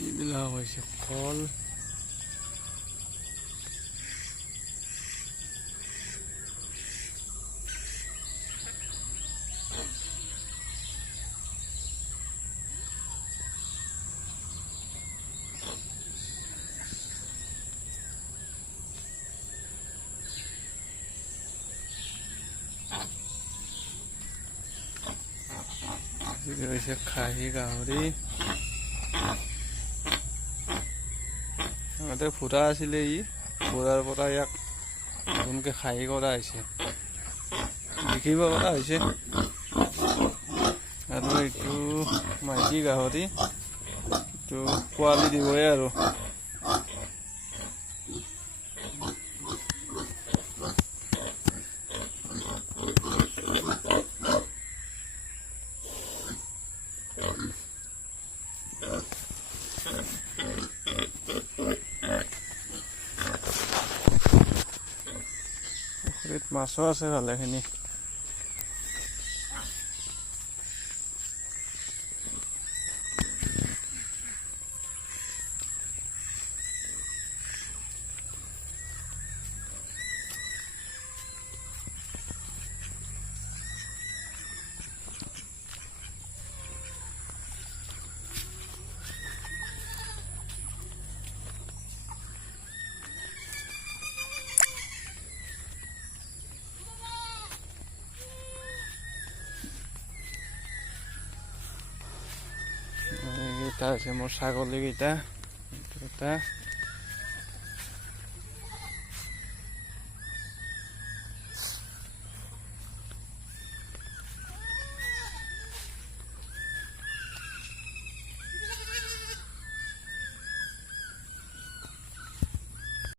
এইবিলাক হৈছে ফল। হৈছে খাহী গাহৰি। আগতে ফুটা আছিলে, ফুৰাৰ পৰা ইয়াক নতুনকৈ খাহী কৰা হৈছে, দেখিব পৰা হৈছে। আৰু এইটো মাইকী গাহৰি, এইটো পোৱালি দিবই আৰু। পুখুৰীত মাছো আছে ভালেখিনি। এইকেইটা হৈছে মোৰ ছাগলীকেইটা।